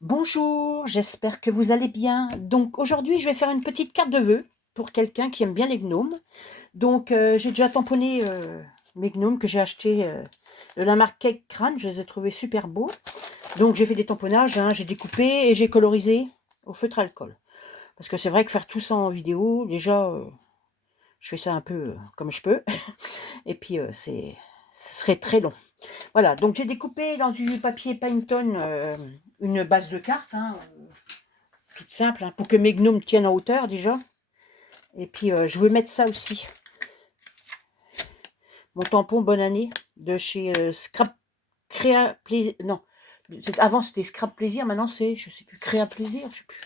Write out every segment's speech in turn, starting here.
Bonjour, j'espère que vous allez bien. Donc aujourd'hui, je vais faire une petite carte de vœux pour quelqu'un qui aime bien les gnomes. Donc j'ai déjà tamponné mes gnomes que j'ai achetés de la marque Cake Crane, je les ai trouvés super beaux. Donc j'ai fait des tamponnages, hein, j'ai découpé et j'ai colorisé au feutre alcool. Parce que c'est vrai que faire tout ça en vidéo, déjà, je fais ça un peu comme je peux. Et puis ce serait très long. Voilà, donc j'ai découpé dans du papier Pantone une base de carte, hein, toute simple, hein, pour que mes gnomes tiennent en hauteur déjà. Et puis je vais mettre ça aussi. Mon tampon bonne année de chez Scrap Créa Plaisir. Non, avant c'était Scrap Plaisir, maintenant c'est, je sais plus, Créa Plaisir, je sais plus.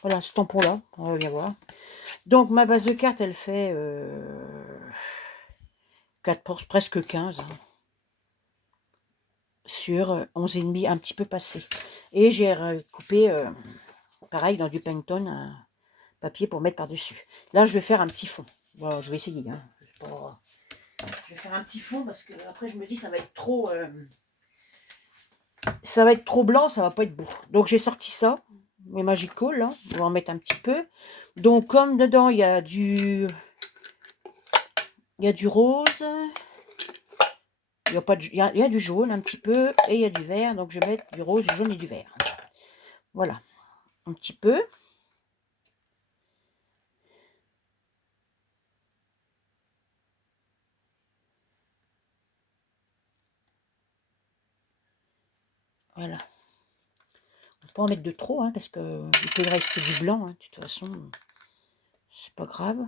Voilà, ce tampon-là, on va bien voir. Donc ma base de carte, elle fait 4 pour presque 15 hein, sur 11,5, un petit peu passé. Et j'ai coupé, pareil, dans du Pantone, un papier pour mettre par-dessus. Là, je vais faire un petit fond. Bon, je vais essayer. Hein. Je vais faire un petit fond parce que après je me dis ça va être trop blanc, ça va pas être beau. Donc j'ai sorti ça, mes Magical là, on va en mettre un petit peu. Donc comme dedans il y a du rose, il y a du jaune un petit peu et il y a du vert. Donc je vais mettre du rose, du jaune et du vert. Voilà, un petit peu. Voilà. On peut pas en mettre de trop hein, parce que il peut rester du blanc. Hein, de toute façon, c'est pas grave.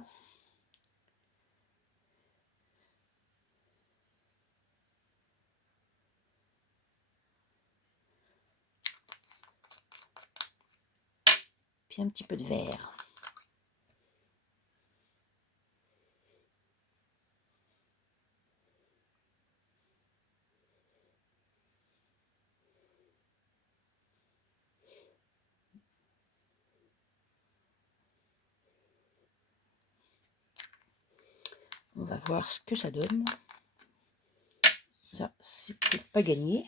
Puis un petit peu de vert. On va voir ce que ça donne. Ça, c'est peut-être pas gagné.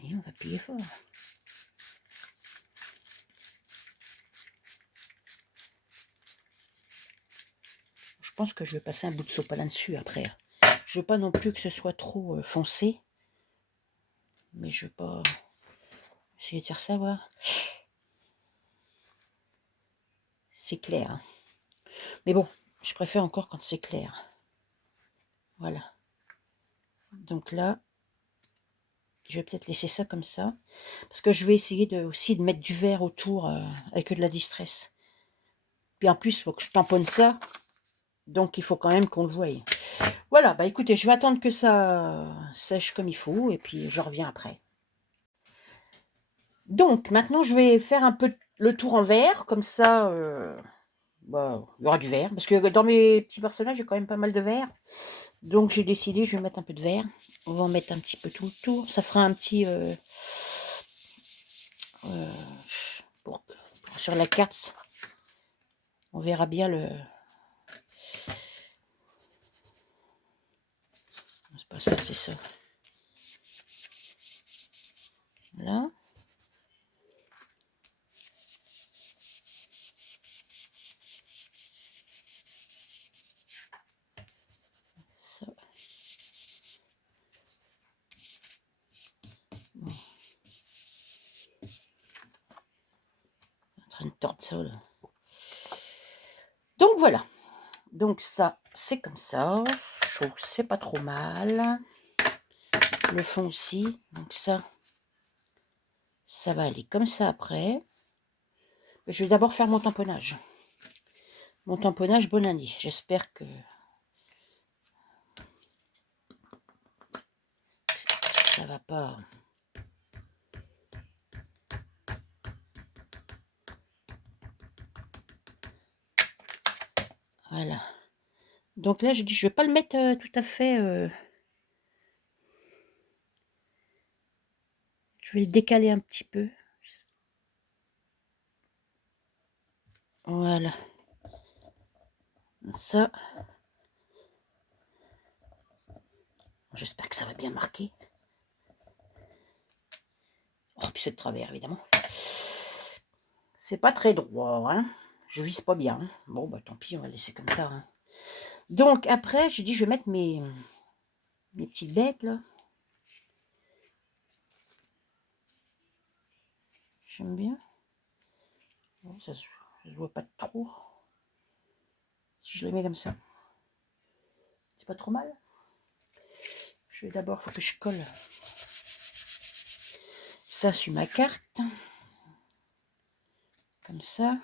Allez, on va plier fort. Je pense que je vais passer un bout de sopalin dessus après. Je veux pas non plus que ce soit trop foncé. Mais je veux pas essayer de faire ça, voir. C'est clair. Hein. Mais bon, je préfère encore quand c'est clair. Voilà. Donc là, je vais peut-être laisser ça comme ça. Parce que je vais essayer aussi de mettre du vert autour avec de la distress. Puis en plus, il faut que je tamponne ça. Donc il faut quand même qu'on le voie. Voilà, bah écoutez, je vais attendre que ça sèche comme il faut. Et puis je reviens après. Donc maintenant, je vais faire un peu le tour en vert. Comme ça, bah, il y aura du vert. Parce que dans mes petits personnages, j'ai quand même pas mal de vert. Donc j'ai décidé, je vais mettre un peu de vert. On va en mettre un petit peu tout le tour. Ça fera un petit... euh, sur la carte, on verra bien le... C'est pas ça, c'est ça. Là. Ça. Bon. En train de tordre ça, là. Donc voilà. Donc ça, c'est comme ça. Je trouve que c'est pas trop mal. Le fond aussi. Donc ça va aller comme ça après. Je vais d'abord faire mon tamponnage. Mon tamponnage bonne année. J'espère que ça va pas... Voilà. Donc là, je dis, je vais pas le mettre tout à fait... je vais le décaler un petit peu. Voilà. Ça. J'espère que ça va bien marquer. Oh, puis c'est de travers, évidemment. C'est pas très droit, hein. Je vise pas bien. Hein. Bon, bah tant pis, on va laisser comme ça. Hein. Donc, après, j'ai dit, je vais mettre mes petites bêtes, là. J'aime bien. Bon, ça se voit pas trop. Si je les mets comme ça. C'est pas trop mal. Je vais d'abord, faut que je colle ça sur ma carte. Comme ça.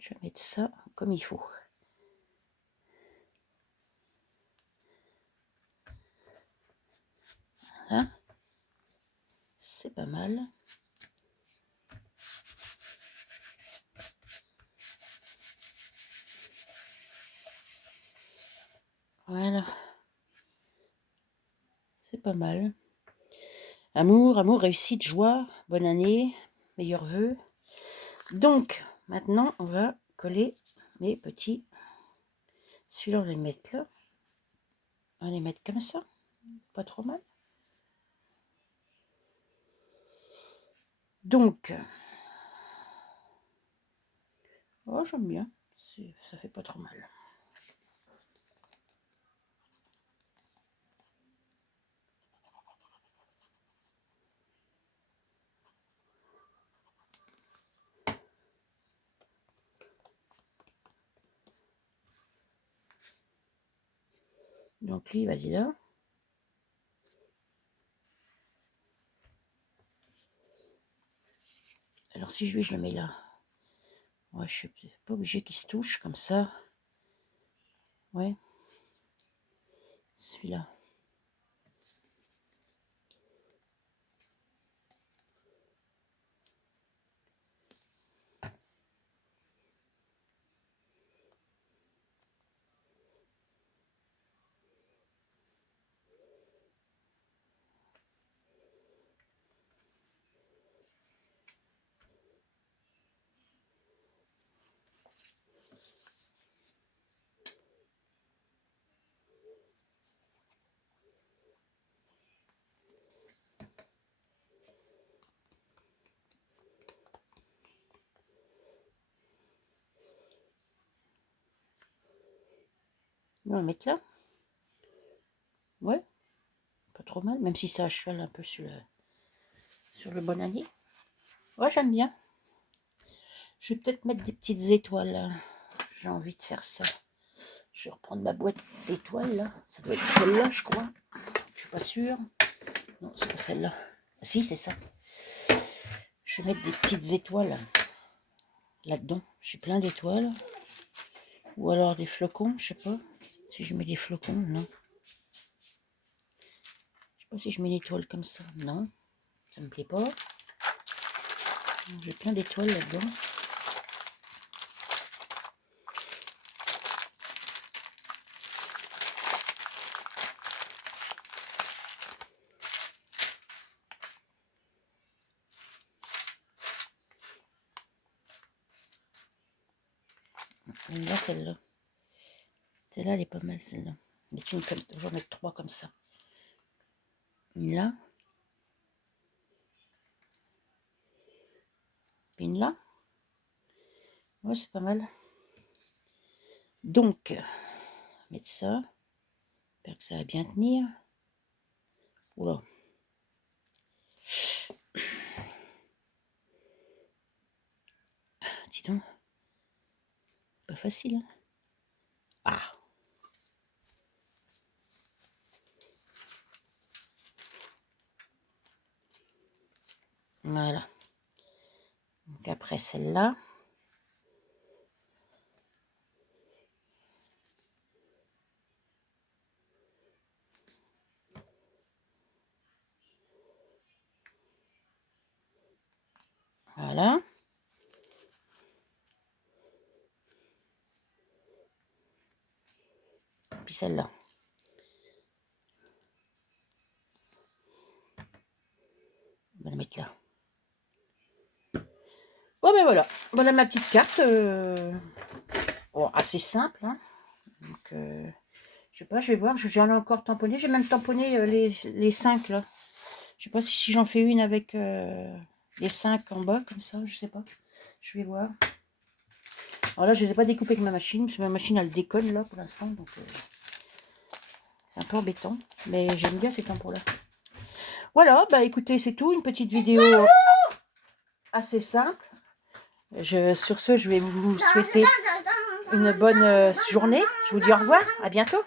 Je vais mettre ça comme il faut. Hein? C'est pas mal. Voilà. C'est pas mal. Amour, amour, réussite, joie, bonne année, meilleurs vœux. Donc, maintenant, on va coller mes petits. Celui-là, on va les mettre là. On va les mettre comme ça. Pas trop mal. Donc, oh, j'aime bien. Ça fait pas trop mal. Donc, lui, il va aller là. Alors, si je le mets là. Ouais, je suis pas obligé qu'il se touche comme ça. Ouais. Celui-là. On va le mettre là. Ouais. Pas trop mal. Même si ça a cheval un peu sur le bon année. Ouais, j'aime bien. Je vais peut-être mettre des petites étoiles. J'ai envie de faire ça. Je vais reprendre ma boîte d'étoiles là. Ça doit être celle-là, je crois. Je suis pas sûre. Non, c'est pas celle-là. Si, c'est ça. Je vais mettre des petites étoiles là-dedans. J'ai plein d'étoiles. Ou alors des flocons, je sais pas. Si je mets des flocons, non. Je sais pas si je mets une étoile comme ça. Non, ça me plaît pas. J'ai plein d'étoiles là-dedans. Là, celle-là. Celle-là, elle est pas mal, celle-là. Je vais mettre 3 comme ça. Une là. Puis une là. Ouais, c'est pas mal. Donc, mettre ça. J'espère que ça va bien tenir. Oula. Dis donc. Pas facile. Hein. Ah. Voilà. Donc après celle-là. Voilà. Puis celle-là. On va la mettre là. Bon ben voilà. Voilà ma petite carte. Bon, assez simple. Hein. Donc, je sais pas, je vais voir. J'en ai encore tamponné. J'ai même tamponné les 5 là. Je sais pas si j'en fais une avec les 5 en bas, comme ça. Je sais pas. Je vais voir. Alors là, je ne les ai pas découpés avec ma machine. Parce que ma machine, elle décolle là pour l'instant. Donc, c'est un peu embêtant. Mais j'aime bien ces tampons là. Voilà, bah écoutez, c'est tout. Une petite vidéo assez simple. Sur ce, je vais vous souhaiter une bonne journée. Je vous dis au revoir. À bientôt.